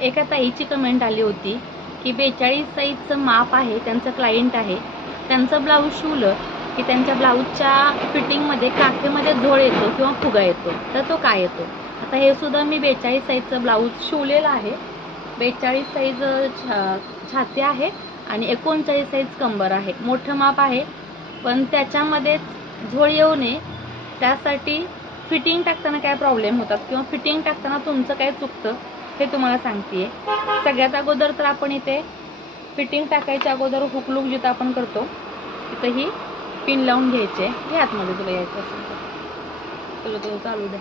एका ताईची कमेंट आली होती की बेचाळीस साईजचं माप आहे त्यांचं क्लायंट आहे. त्यांचं ब्लाऊज शिवलं की त्यांच्या ब्लाऊजच्या फिटिंगमध्ये काखेमध्ये झोळ येतो किंवा फुगा येतो. तर तो काय येतो? आता हे सुद्धा मी बेचाळीस साईजचं ब्लाऊज शिवलेलं आहे. बेचाळीस साईज छा छाती आहे आणि एकोणचाळीस साईज कंबर आहे. मोठं माप आहे पण त्याच्यामध्ये झोळ येऊ नये. त्यासाठी फिटिंग टाकताना काय प्रॉब्लेम होतात? किंवा फिटिंग टाकताना तुमचं काय चुकतं? हे तुम्हाला सांगते सगळ्यात अगोदर तर आपण इथे फिटिंग टाकायच्या अगोदर हुकलूक जिथं आपण करतो तिथं ही पिन लावून घ्यायचे. हे आतमध्ये तुला यायचं असेल तर. तुला तुला चालू द्या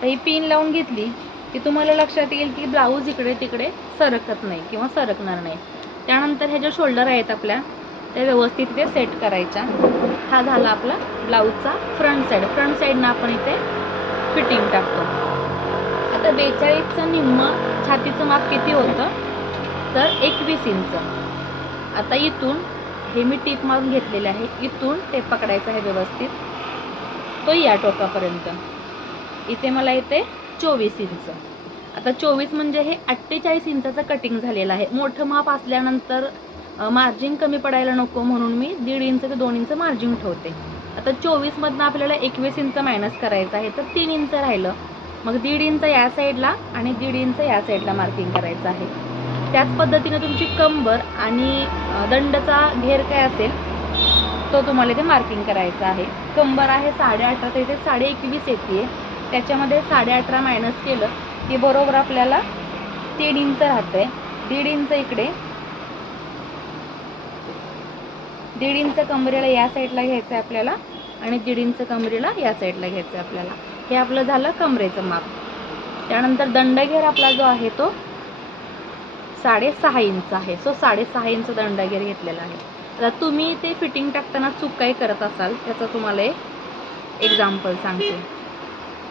तर ही पिन लावून घेतली की तुम्हाला लक्षात येईल की ब्लाऊज इकडे तिकडे सरकत नाही किंवा सरकणार नाही. त्यानंतर ह्या ज्या शोल्डर आहेत आपल्या त्या व्यवस्थित इथे सेट करायच्या. हा झाला आपला ब्लाऊजचा फ्रंट साईड. फ्रंट साईडनं आपण इथे फिटिंग टाकतो. तर बेचाळीसचं निम्म छातीचं माप किती होतं? तर एकवीस इंच. आता इथून हे मी टीप मारून घेतलेले आहे इथून ते पकडायचं आहे व्यवस्थित. तो या टोकापर्यंत. इथे मला येते चोवीस इंच. आता चोवीस म्हणजे हे अठ्ठेचाळीस इंचाचं कटिंग झालेलं आहे. मोठं माप असल्यानंतर मार्जिन कमी पडायला नको म्हणून मी दीड इंच ते दोन इंच मार्जिन ठेवते. आता चोवीसमधनं आपल्याला एकवीस इंच मायनस करायचं आहे तर तीन इंच राहिलं. मग दीड इंच या साईडला आणि दीड इंच या साईडला मार्किंग करायचं आहे. त्याच पद्धतीने तुमची कंबर आणि दंडचा घेर काय असेल तो तुम्हाला इथे मार्किंग करायचा आहे. कंबर आहे साडे अठरा तर इथे साडे एकवीस येते. त्याच्यामध्ये साडे अठरा मायनस केलं की बरोबर आपल्याला दीड इंच राहतंय. दीड इंच इकडे दीड इंच कमरेला या साईडला घ्यायचं आहे आपल्याला आणि दीड इंच कमरेला या साईडला घ्यायचं आहे आपल्याला. हे आपलं झालं कमरेचं माप. त्यानंतर दंडघेर आपला जो आहे तो साडेसहा इंच आहे. सो साडेसहा इंच दंडघेर घेतलेला आहे. आता तुम्ही ते फिटिंग टाकताना चूक काही करत असाल त्याचं तुम्हाला एक एक्झाम्पल सांगते.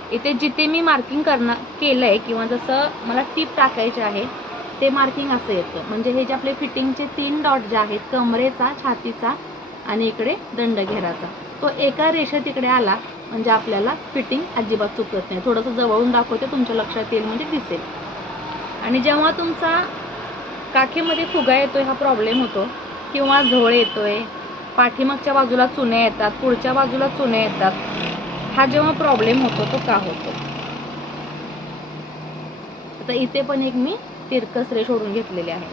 इथे जिथे मी मार्किंग करणं केलं आहे किंवा जसं मला टीप टाकायचे आहे ते मार्किंग असं येतं. म्हणजे हे जे आपले फिटिंगचे तीन डॉट जे आहेत कमरेचा छातीचा आणि इकडे दंडघेराचा. तो एका रेषेत इकडे आला म्हणजे आपल्याला फिटिंग अजिबात चुकत नाही. थोडंसं जवळून दाखवते तुमच्या लक्षात येईल म्हणजे दिसेल. आणि जेव्हा तुमचा काखेमध्ये फुगा येतोय हा प्रॉब्लेम होतो. किंवा झोळ येतोय पाठीमागच्या बाजूला चुन्या येतात पुढच्या बाजूला चुन्या येतात हा जेव्हा प्रॉब्लेम होतो तो का होतो? आता इथे पण एक मी तिरकस रेष ओढून घेतलेली आहे.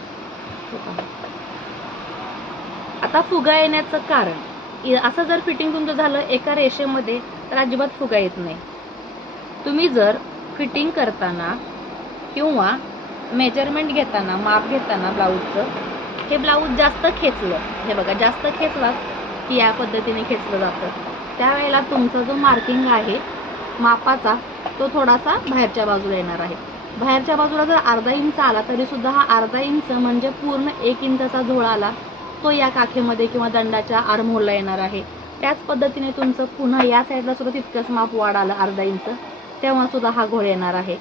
आता फुगा येण्याचं कारण असं जर फिटिंग तुमचं झालं एका रेषेमध्ये तर अजिबात फुगा येत नाही. तुम्ही जर फिटिंग करताना किंवा मेजरमेंट घेताना माप घेताना ब्लाऊजचं हे ब्लाऊज जास्त खेचलं. हे बघा जास्त खेचलात की या पद्धतीने खेचलं जातं. त्यावेळेला तुमचा जो मार्किंग आहे मापाचा तो थोडासा बाहेरच्या बाजूला येणार आहे. बाहेरच्या बाजूला जर अर्धा इंच आला तरीसुद्धा हा अर्धा इंच म्हणजे पूर्ण एक इंचाचा झोळा आला तो या काखेमध्ये किंवा दंडाच्या आरमोलला येणार आहे. त्याच पद्धतीने तुमचं पुन्हा या साईडला सुद्धा तितकंच माप वाढ आलं अर्धा इंच. तेव्हा सुद्धा हा घोळ येणार आहे.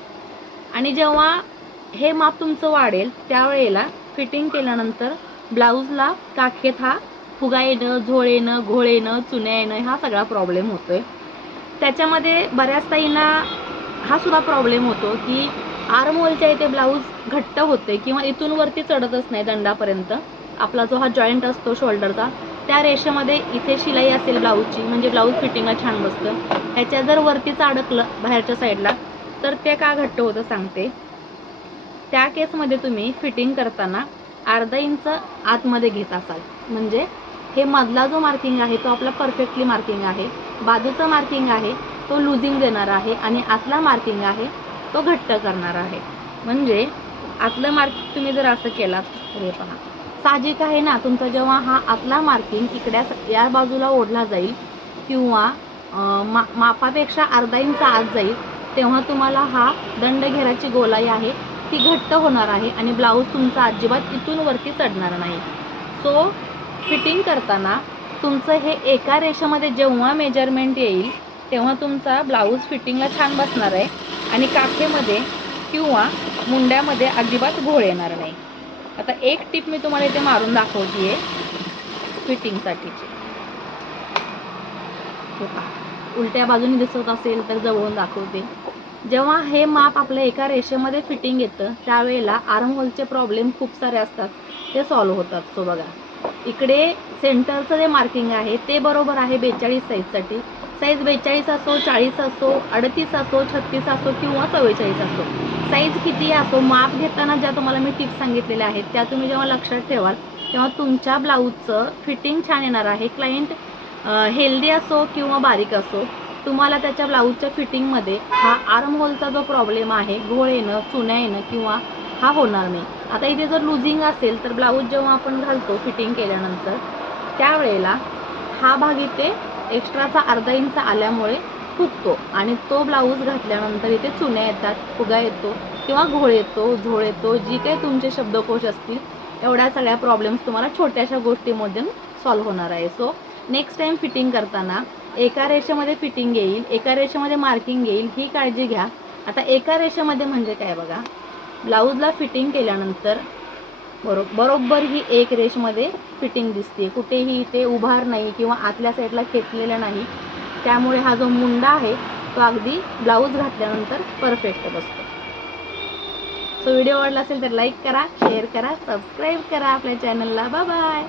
आणि जेव्हा हे माप तुमचं वाढेल त्यावेळेला फिटिंग केल्यानंतर ब्लाऊजला काखेत हा फुगा येणं झोळ येणं घोळ येणं चुन्या येणं हा सगळा प्रॉब्लेम होतो आहे त्याच्यामध्ये बऱ्याच ताईंना हा सुद्धा प्रॉब्लेम होतो की आर्महोलच्या इथे ब्लाऊज घट्ट होते किंवा इथून वरती चढतच नाही दंडापर्यंत. आपला जो हा जॉईंट असतो शोल्डरचा त्या रेषेमध्ये इथे शिलाई असेल ब्लाऊजची म्हणजे ब्लाऊज फिटिंगला छान बसतं ह्याच्या जर वरतीच अडकलं बाहेरच्या साईडला तर ते का घट्ट होतं सांगते. त्या केसमध्ये तुम्ही फिटिंग करताना अर्धा इंच आतमध्ये घेत असाल. म्हणजे हे मधला जो मार्किंग आहे तो आपला परफेक्टली मार्किंग आहे. बाजूचं मार्किंग आहे तो लुझिंग देणार आहे आणि आतला मार्किंग आहे तो घट्ट करणार आहे. म्हणजे आतलं मार्किंग तुम्ही जर असं केलात हे पहा. साहजिक आहे ना? तुमचा जेव्हा हा आतला मार्किंग इकड्या या बाजूला ओढला जाईल किंवा मा मापापेक्षा अर्धा इंच आत जाईल तेव्हा तुम्हाला हा दंडघेराची गोलाई आहे. ती घट्ट होणार आहे आणि ब्लाऊज तुमचा अजिबात इथून वरती चढणार नाही. सो फिटिंग करताना तुमचं हे एका रेषेमध्ये जेव्हा मेजरमेंट येईल तेव्हा तुमचा ब्लाऊज फिटिंगला छान बसणार आहे आणि काखेमध्ये किंवा मुंड्यामध्ये अजिबात घोळ येणार नाही. आता एक टिप मी तुम्हाला इथे मारून दाखवते फिटिंगसाठीची उलट्या बाजूने दिसत असेल तर जवळून दाखवते. जेव्हा हे माप आपलं एका रेषेमध्ये फिटिंग येतं त्यावेळेला आर्महोलचे प्रॉब्लेम खूप सारे असतात. ते सॉल्व होतात. सो बघा इकडे सेंटरचं जे मार्किंग आहे ते बरोबर आहे बेचाळीस साईजसाठी साईज बेचाळीस असो चाळीस असो अडतीस असो छत्तीस असो किंवा चव्वेचाळीस असो. साईज किती असो माप घेताना ज्या तुम्हाला मी टिप्स सांगितलेल्या आहेत त्या तुम्ही जेव्हा लक्षात ठेवाल तेव्हा तुमच्या ब्लाऊजचं फिटिंग छान येणार आहे. क्लायंट हेल्दी असो किंवा बारीक असो तुम्हाला त्याच्या ब्लाऊजच्या फिटिंगमध्ये हा आर्म होलचा जो प्रॉब्लेम आहे घोळ येणं चुन्या येणं किंवा हा होणार नाही. आता इथे जर लुझिंग असेल तर ब्लाऊज जेव्हा आपण घालतो फिटिंग केल्यानंतर त्यावेळेला हा भाग इथे एक्स्ट्राचा अर्धा इंच आल्यामुळे फुगतो आणि तो ब्लाऊज घातल्यानंतर इथे चुन्या येतात फुगा येतो किंवा घोळ येतो झोळ येतो जी काही तुमचे शब्दकोश असतील एवढ्या सगळ्या प्रॉब्लेम्स तुम्हाला छोट्याशा गोष्टीमधून सॉल्व्ह होणार आहे. सो नेक्स्ट टाईम फिटिंग करताना एका रेषेमध्ये फिटिंग येईल एका रेषेमध्ये मार्किंग येईल ही काळजी घ्या. आता एका रेषेमध्ये म्हणजे काय बघा? ब्लाऊजला फिटिंग केल्यानंतर बरो बरोबर ही एक रेषमध्ये फिटिंग दिसते. कुठेही इथे उभार नाही किंवा आतल्या साईडला खेचलेला नाही. त्यामुळे हा जो मुंडा आहे तो अगदी ब्लाऊज घातल्यानंतर परफेक्ट बसतो. सो व्हिडिओ आवडला असेल तर लाईक करा शेअर करा सबस्क्राईब करा आपल्या चॅनलला. Bye bye!